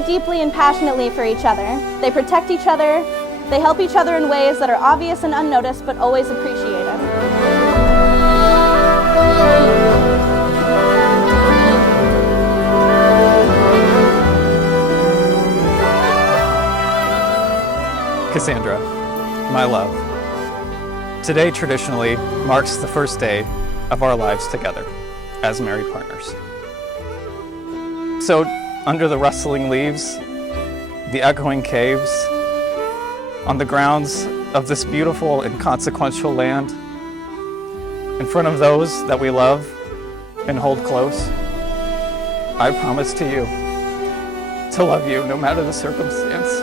so deeply and passionately for each other. They protect each other. They help each other in ways that are obvious and unnoticed, but always appreciated. Cassandra, my love, today traditionally marks the first day of our lives together as married partners. So, under the rustling leaves, the echoing caves, on the grounds of this beautiful and consequential land, in front of those that we love and hold close, I promise to you to love you no matter the circumstance.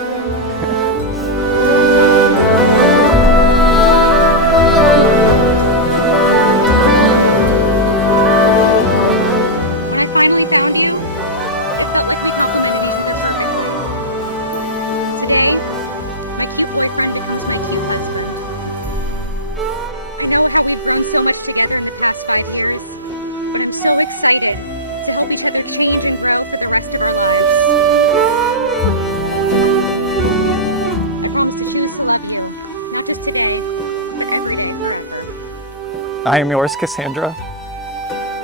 I am yours, Cassandra,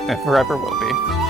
and forever will be.